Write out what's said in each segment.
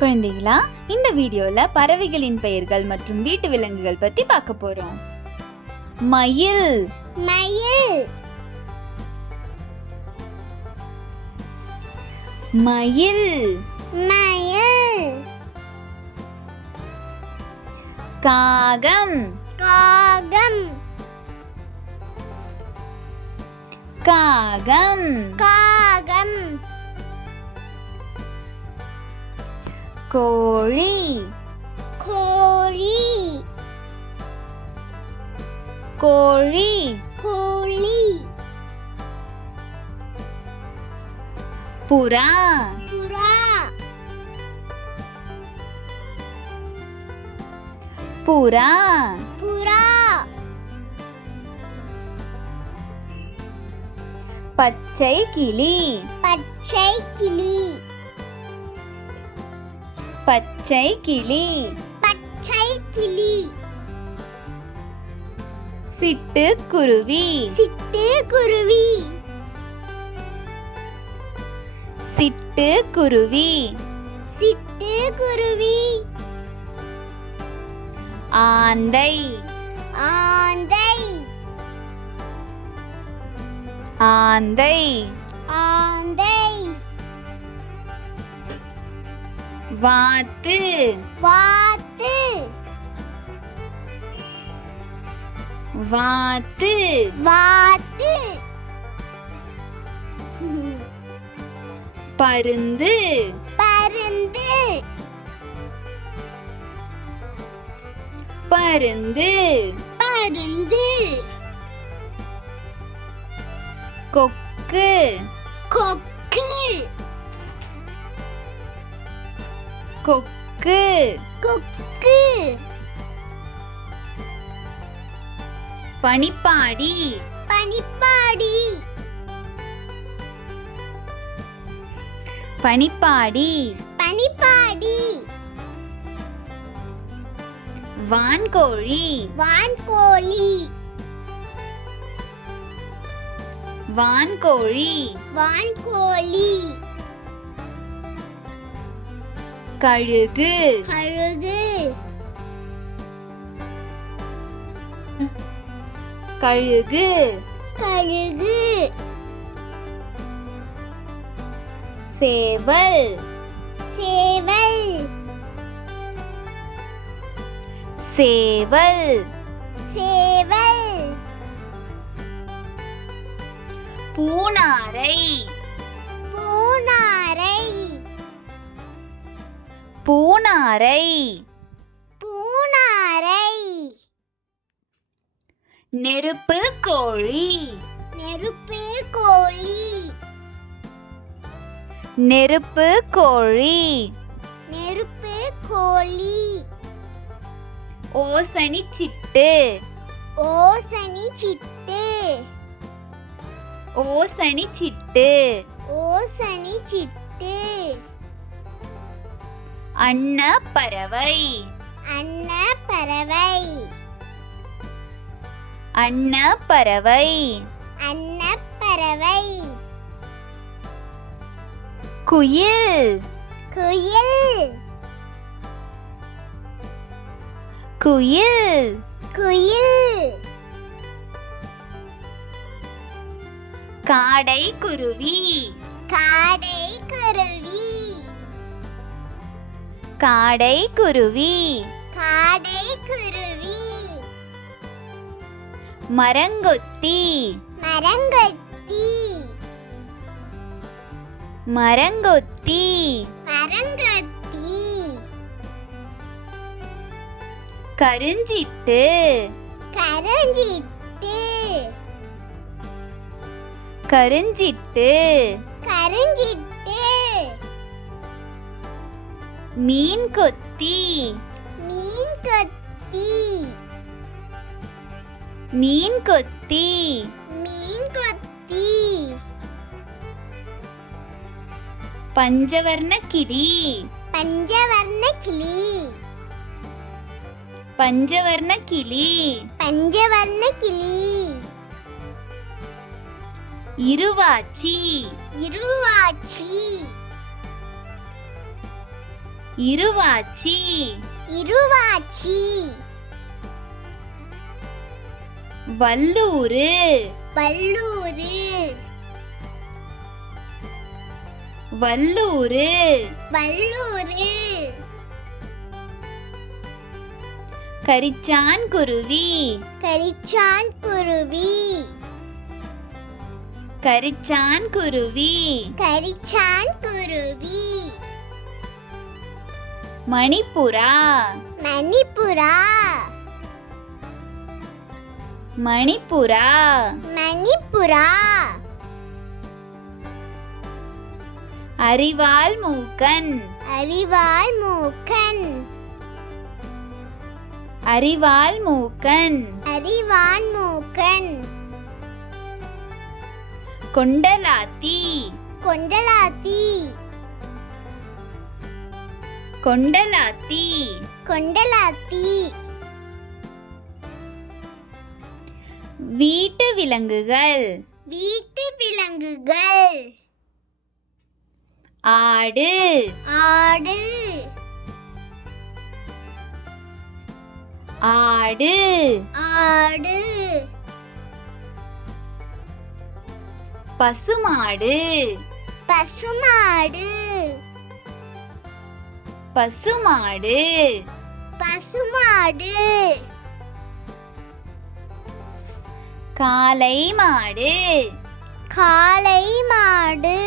குழந்தைகளா, இந்த வீடியோல பறவைகளின் பெயர்கள் மற்றும் வீட்டு விலங்குகள் பத்தி பார்க்க போறோம். மயில். மயில். மயில். மயில். காகம். காகம். காகம். காகம். கோழி. கோழி. கோழி. கோழி. புறா. புறா. புறா. புறா. பச்சை கிளி. பச்சை கிளி. பச்சை கிளி. பச்சை கிளி. சிட்டுக்குருவி. சிட்டுக்குருவி. சிட்டுக்குருவி. சிட்டுக்குருவி. ஆந்தை. ஆந்தை. ஆந்தை. ஆந்தை. வாத்து. வாத்து. வாத்து. வாத்து. பருந்து. பருந்து. பருந்து. பருந்து. கொக்கு. கொக்கு. கொக்கு. கொக்கு. பனிப்பாடி. பனிப்பாடி. பனிப்பாடி. பனிப்பாடி. வான்கோழி. வான்கோழி. வான்கோழி. வான்கோழி. கழுகு. கழுகு. கழுகு. கழுகு. சேவல். சேவல். சேவல். சேவல். பூனாரை. பூனாரை. பூனாரை. பூனாரை. நெருப்பு கோழி. நெருப்பு கோழி. நெருப்பு கோழி. நெருப்பு கோழி. ஓசனி சிட்டு. ஓசனி சிட்டு. ஓசனி சிட்டு. ஓசனி சிட்டு. அன்னப்பறவை. அன்னப்பறவை. அன்னப்பறவை. அன்னப்பறவை. குயில். குயில். குயில். குயில். காடை குருவி. காடை குருவி. காடை குருவி. காடை குருவி. மரங்கொத்தி. மரங்கொத்தி. மரங்கொத்தி. மரங்கொத்தி. கருஞ்சிட்டு. கருஞ்சிட்டு. கருஞ்சிட்டு. கருஞ்சிட்டு. மீன் கொத்தி. மீன் கொத்தி. மீன் கொத்தி. மீன் கொத்தி. பஞ்சவர்ண கிளி. பஞ்சவர்ண கிளி. பஞ்சவர்ண கிளி. பஞ்சவர்ண கிளி. இருவாச்சி. இருவாச்சி. இருவாச்சி இருவாச்சி வல்லூரு வல்லூரு வல்லூரு வல்லூரு கரிச்சான் குருவி கரிச்சான் குருவி கரிச்சான் குருவி கரிச்சான் குருவி மணிப்புறா மணிப்புறா மணிப்புறா மணிப்புறா அரிவாள் மூக்கன் அரிவாள் மூக்கன் அரிவாள் மூக்கன் அரிவாள் மூக்கன் கொண்டலாத்தி கொண்டலாத்தி கொண்டலாத்தி கொண்டலாத்தி வீட்டு விலங்குகள் வீட்டு விலங்குகள் ஆடு ஆடு ஆடு ஆடு பசுமாடு பசுமாடு பசுமாடு பசுமாடு காளை மாடு காளை மாடு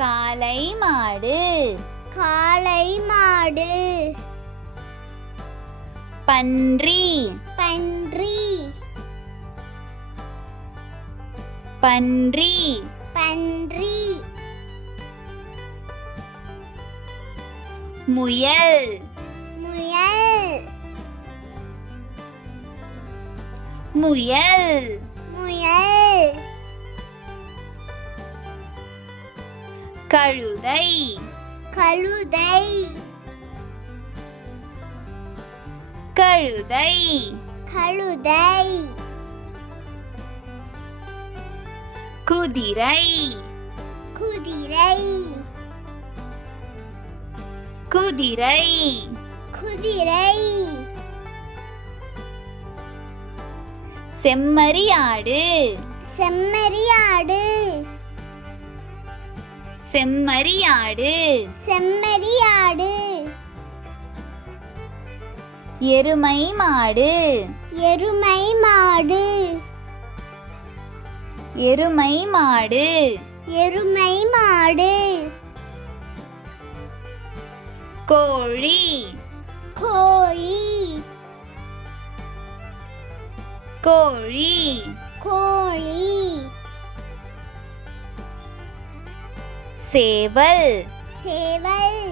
காளை மாடு காளை மாடு பன்றி பன்றி பன்றி பன்றி முயல் முயல் முயல் முயல் கழுதை கழுதை கழுதை கழுதை குதிரை குதிரை குதிரை குதிரை செம்மறியாடு செம்மறியாடு செம்மறியாடு செம்மறியாடு எருமை மாடு எருமை மாடு எருமை மாடு எருமை மாடு கோழி கோழி கோழி கோழி சேவல் சேவல்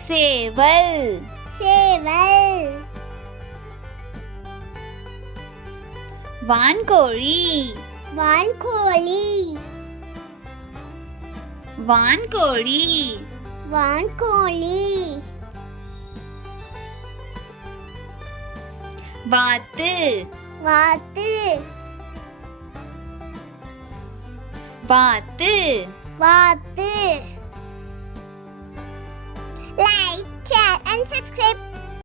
சேவல் சேவல் வான்கோழி வான்கோழி வான்கோழி வான்கோழி வாத்து வாத்து வாத்து வாத்து லைக் ஷேர் அண்ட் சப்ஸ்கிரைப்